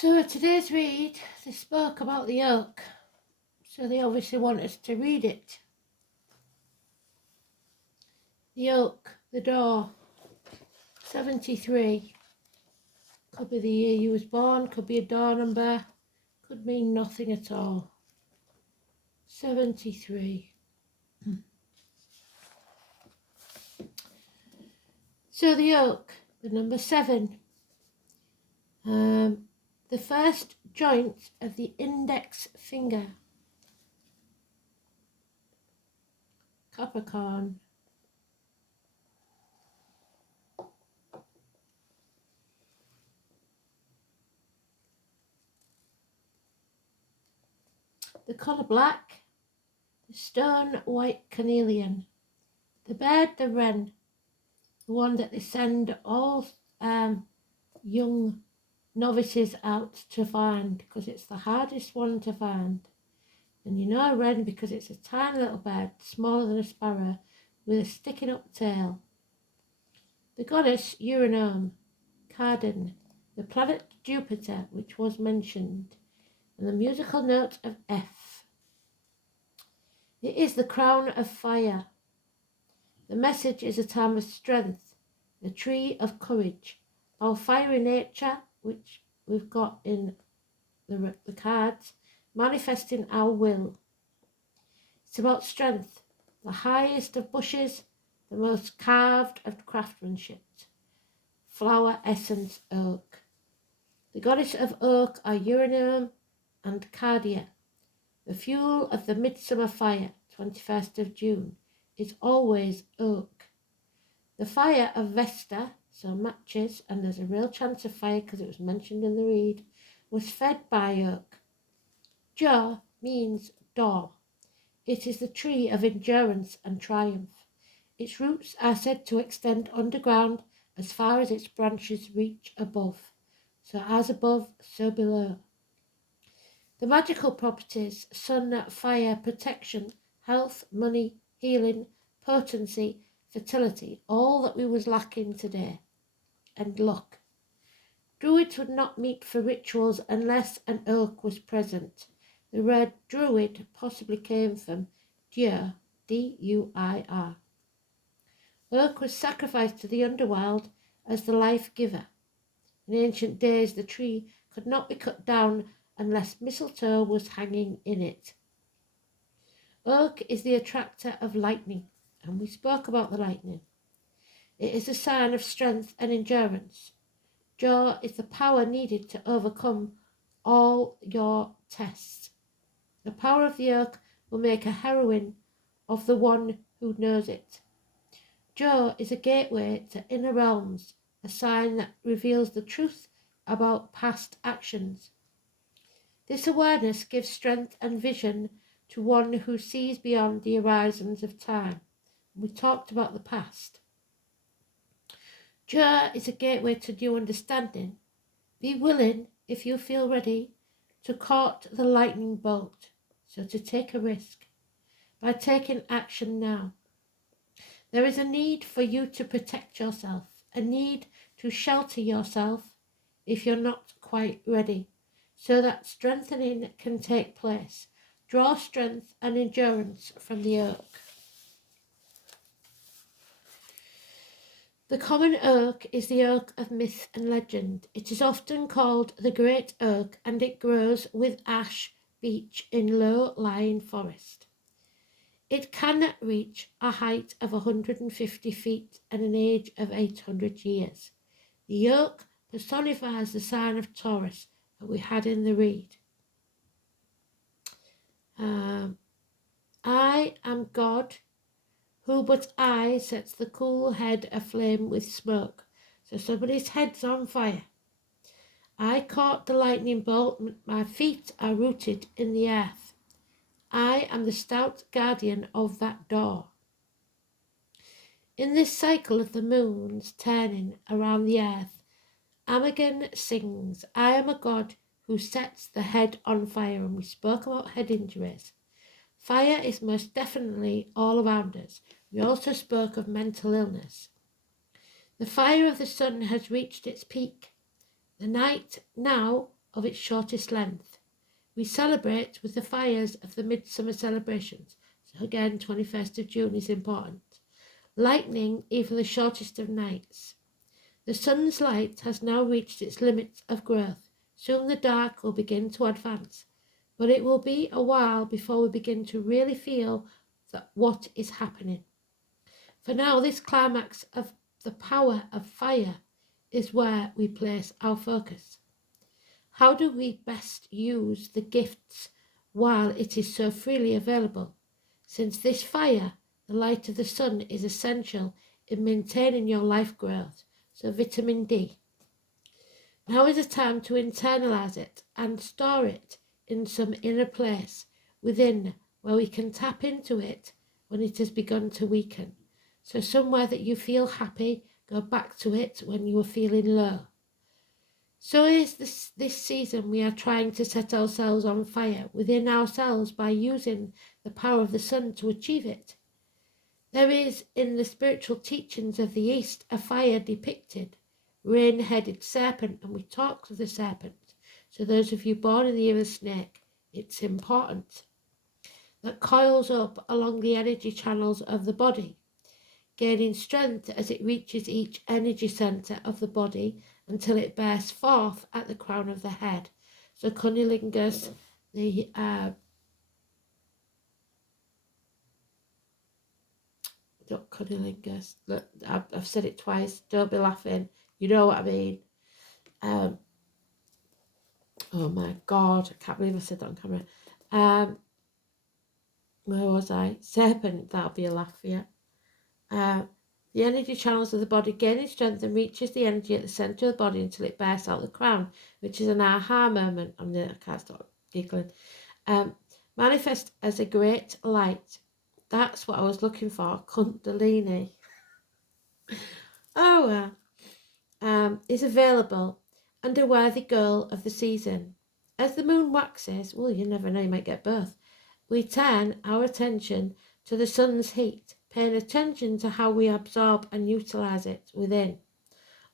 So today's read, they spoke about the oak, so they obviously want us to read it. The oak, the door, 73. Could be the year you was born, could be a door number, could mean nothing at all. 73. So the oak, the number 7. The first joint of the index finger. Capricorn. The colour black. The stone white carnelian. The bird, the wren. The one that they send all young novices out to find, because it's the hardest one to find. And you know a wren because it's a tiny little bird, smaller than a sparrow, with a sticking up tail. The goddess Euronome, Cardan, the planet Jupiter, which was mentioned, and the musical note of F. It is the crown of fire. The message is a time of strength, the tree of courage, our fiery nature, which we've got in the cards, manifesting our will. It's about strength, the highest of bushes, the most carved of craftsmanship. Flower essence oak. The goddess of oak are Euronome and Cardia. The fuel of the midsummer fire, 21st of June, is always oak. The fire of Vesta, so matches, and there's a real chance of fire because it was mentioned in the read, was fed by oak. Jo means door. It is the tree of endurance and triumph. Its roots are said to extend underground as far as its branches reach above. So as above, so below. The magical properties, sun, fire, protection, health, money, healing, potency, fertility, all that we was lacking today. And luck. Druids would not meet for rituals unless an oak was present. The word druid possibly came from Duir, D-U-I-R. Oak was sacrificed to the underworld as the life giver. In ancient days, the tree could not be cut down unless mistletoe was hanging in it. Oak is the attractor of lightning, and we spoke about the lightning. It is a sign of strength and endurance. Jo is the power needed to overcome all your tests. The power of the oak will make a heroine of the one who knows it. Jo is a gateway to inner realms, a sign that reveals the truth about past actions. This awareness gives strength and vision to one who sees beyond the horizons of time. We talked about the past. Jo is a gateway to new understanding. Be willing, if you feel ready, to court the lightning bolt, so to take a risk, by taking action now. There is a need for you to protect yourself, a need to shelter yourself if you're not quite ready, so that strengthening can take place. Draw strength and endurance from the oak. The common oak is the oak of myth and legend. It is often called the great oak, and it grows with ash beech in low-lying forest. It can reach a height of 150 feet and an age of 800 years. The oak personifies the sign of Taurus that we had in the read. I am God, who but I sets the cool head aflame with smoke. So somebody's head's on fire. I caught the lightning bolt, my feet are rooted in the earth. I am the stout guardian of that door. In this cycle of the moons turning around the earth, Amagan sings, I am a god who sets the head on fire, and we spoke about head injuries. Fire is most definitely all around us. We also spoke of mental illness. The fire of the sun has reached its peak. The night now of its shortest length. We celebrate with the fires of the midsummer celebrations. So again, 21st of June is important. Lightning even the shortest of nights. The sun's light has now reached its limits of growth. Soon the dark will begin to advance, but it will be a while before we begin to really feel that what is happening. For now, this climax of the power of fire is where we place our focus. How do we best use the gifts while it is so freely available? Since this fire, the light of the sun, is essential in maintaining your life growth, so vitamin D. Now is a time to internalize it and store it in some inner place within where we can tap into it when it has begun to weaken. So somewhere that you feel happy, go back to it when you are feeling low. So is this season we are trying to set ourselves on fire within ourselves by using the power of the sun to achieve it. There is in the spiritual teachings of the East a fire depicted, rain-headed serpent, and we talked of the serpent. So those of you born in the year of the snake, it's important, that coils up along the energy channels of the body, gaining strength as it reaches each energy center of the body until it bursts forth at the crown of the head. So cunnilingus, not cunnilingus, look, I've said it twice, don't be laughing, you know what I mean. Oh my God, I can't believe I said that on camera. Where was I? Serpent, that'll be a laugh for you. The energy channels of the body gaining strength and reaches the energy at the centre of the body until it bursts out the crown, which is an aha moment. I can't stop giggling. Manifest as a great light. That's what I was looking for. Kundalini. Is available and a worthy girl of the season. As the moon waxes, well, you never know, you might get both. We turn our attention to the sun's heat, paying attention to how we absorb and utilize it within.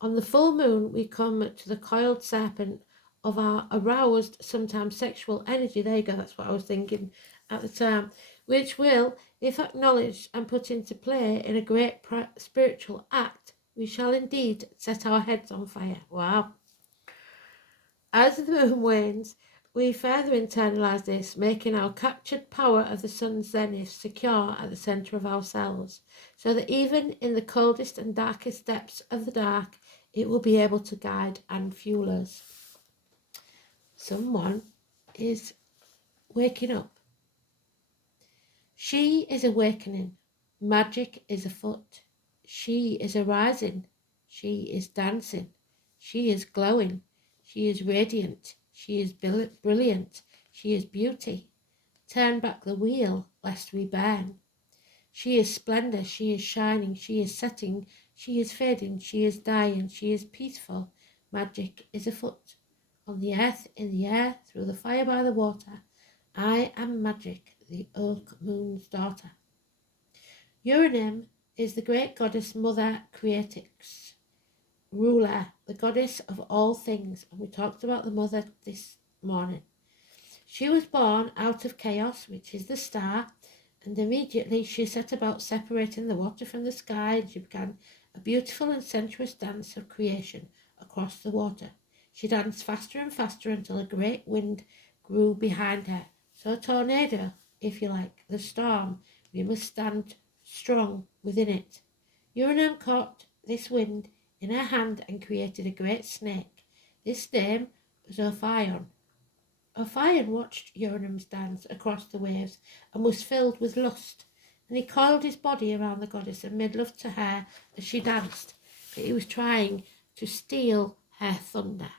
On the full moon, we come to the coiled serpent of our aroused, sometimes sexual energy. There you go, that's what I was thinking at the time, which will, if acknowledged and put into play in a great spiritual act, we shall indeed set our heads on fire. Wow. As the moon wanes, we further internalize this, making our captured power of the sun's zenith secure at the center of ourselves, so that even in the coldest and darkest depths of the dark, it will be able to guide and fuel us. Someone is waking up. She is awakening. Magic is afoot. She is arising. She is dancing. She is glowing. She is radiant. She is brilliant. She is beauty. Turn back the wheel, lest we burn. She is splendor. She is shining. She is setting. She is fading. She is dying. She is peaceful. Magic is afoot. On the earth, in the air, through the fire by the water. I am magic, the oak moon's daughter. Uranim is the great goddess Mother Creatrix, ruler, the goddess of all things, and we talked about the mother this morning. She was born out of chaos, which is the star, and immediately she set about separating the water from the sky, and she began a beautiful and sensuous dance of creation across the water. She danced faster and faster until a great wind grew behind her. So tornado, if you like, the storm, we must stand strong within it. Uranim caught this wind in her hand and created a great snake. This name was Ophion. Ophion watched Uranim's dance across the waves and was filled with lust, and he coiled his body around the goddess and made love to her as she danced, but he was trying to steal her thunder.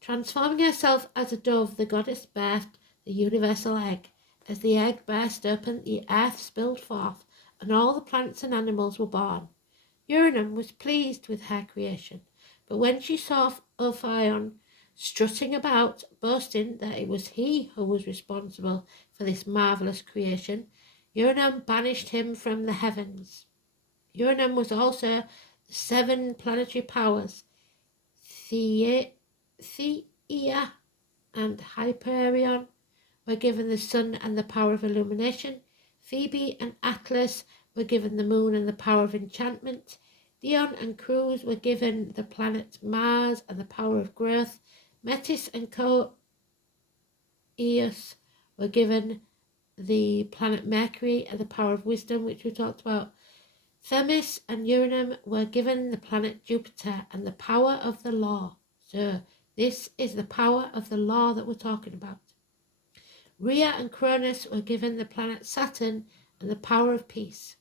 Transforming herself as a dove, the goddess birthed the universal egg. As the egg burst open, the earth spilled forth, and all the plants and animals were born. Uranim was pleased with her creation, but when she saw Ophion strutting about, boasting that it was he who was responsible for this marvellous creation, Uranim banished him from the heavens. Uranim was also the 7 planetary powers, Theia, and Hyperion were given the sun and the power of illumination. Phoebe and Atlas were given the moon and the power of enchantment. Dion and Cruz were given the planet Mars and the power of growth. Metis and Coeus were given the planet Mercury and the power of wisdom, which we talked about. Themis and Uranus were given the planet Jupiter and the power of the law. So this is the power of the law that we're talking about. Rhea and Cronus were given the planet Saturn and the power of peace.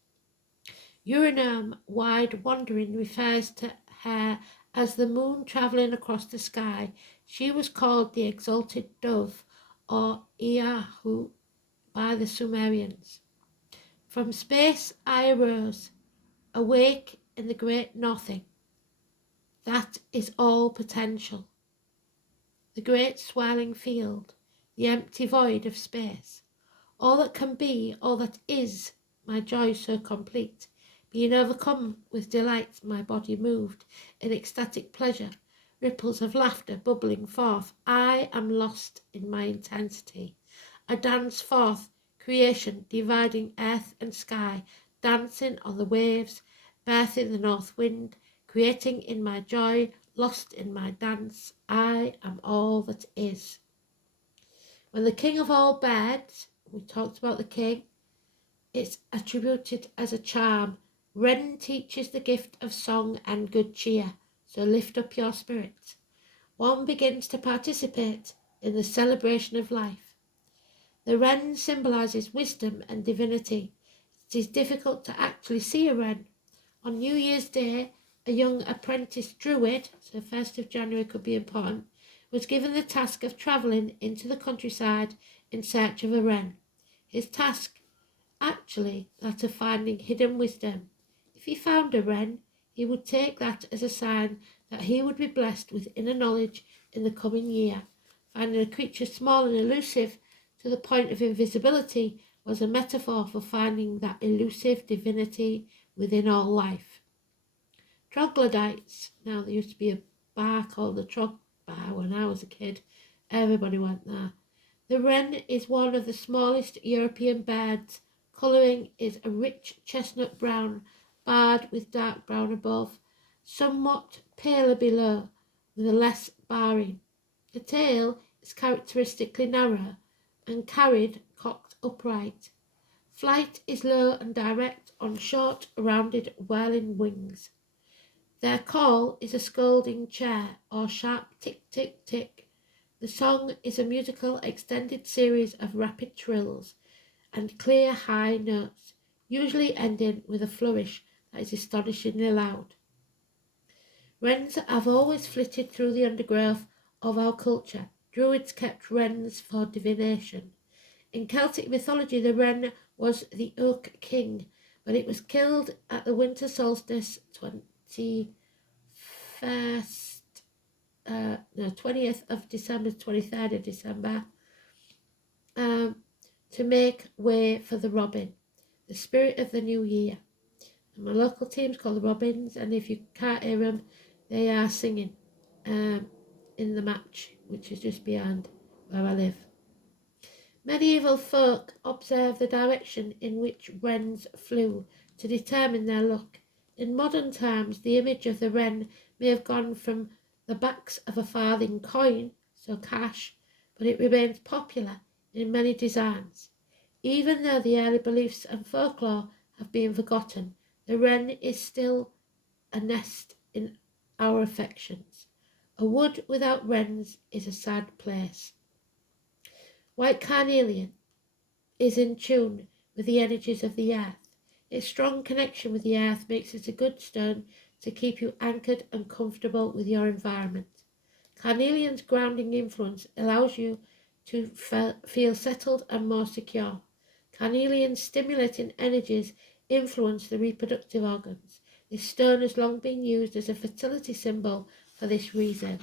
Uranus, wide wandering, refers to her as the moon travelling across the sky. She was called the exalted dove, or Iahu, by the Sumerians. From space I arose, awake in the great nothing. That is all potential. The great swelling field, the empty void of space. All that can be, all that is, my joy so complete. Being overcome with delight, my body moved in ecstatic pleasure, ripples of laughter bubbling forth. I am lost in my intensity. I dance forth, creation dividing earth and sky, dancing on the waves, birthing the north wind, creating in my joy, lost in my dance. I am all that is. When the king of all birds, we talked about the king, it's attributed as a charm. Wren teaches the gift of song and good cheer, so lift up your spirits. One begins to participate in the celebration of life. The wren symbolises wisdom and divinity. It is difficult to actually see a wren. On New Year's Day, a young apprentice druid, so 1st of January could be important, was given the task of travelling into the countryside in search of a wren. His task, actually, that of finding hidden wisdom. If he found a wren, he would take that as a sign that he would be blessed with inner knowledge in the coming year. Finding a creature small and elusive to the point of invisibility was a metaphor for finding that elusive divinity within all life. Troglodytes. Now, there used to be a bar called the Trog Bar when I was a kid. Everybody went there. The wren is one of the smallest European birds. Colouring is a rich chestnut brown, barred with dark brown above, somewhat paler below, with a less barring. The tail is characteristically narrow and carried cocked upright. Flight is low and direct on short, rounded, whirling wings. Their call is a scolding chair or sharp tick, tick, tick. The song is a musical extended series of rapid trills and clear high notes, usually ending with a flourish that is astonishingly loud. Wrens have always flitted through the undergrowth of our culture. Druids kept wrens for divination. In Celtic mythology, the wren was the oak king, but it was killed at the winter solstice, 20th of December, 23rd of December, to make way for the robin, the spirit of the new year. And my local team's called the Robins, and if you can't hear them, they are singing in the match, which is just behind where I live. Medieval folk observed the direction in which wrens flew to determine their luck. In modern times, the image of the wren may have gone from the backs of a farthing coin, so cash, but it remains popular in many designs. Even though the early beliefs and folklore have been forgotten, the wren is still a nest in our affections. A wood without wrens is a sad place. White carnelian is in tune with the energies of the earth. Its strong connection with the earth makes it a good stone to keep you anchored and comfortable with your environment. Carnelian's grounding influence allows you to feel settled and more secure. Carnelian's stimulating energies influence the reproductive organs. This stone has long been used as a fertility symbol for this reason.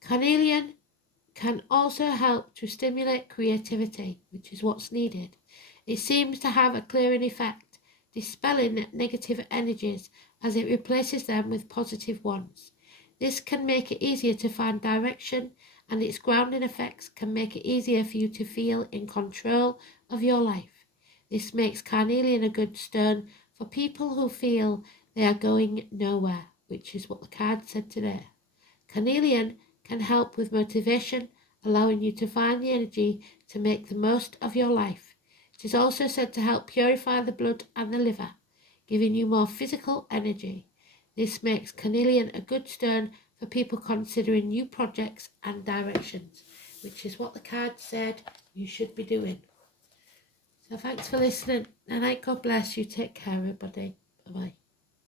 Carnelian can also help to stimulate creativity, which is what's needed. It seems to have a clearing effect, dispelling negative energies as it replaces them with positive ones. This can make it easier to find direction, and its grounding effects can make it easier for you to feel in control of your life. This makes carnelian a good stone for people who feel they are going nowhere, which is what the card said today. Carnelian can help with motivation, allowing you to find the energy to make the most of your life. It is also said to help purify the blood and the liver, giving you more physical energy. This makes carnelian a good stone for people considering new projects and directions, which is what the card said you should be doing. So thanks for listening, and God bless you. Take care, everybody. Bye-bye.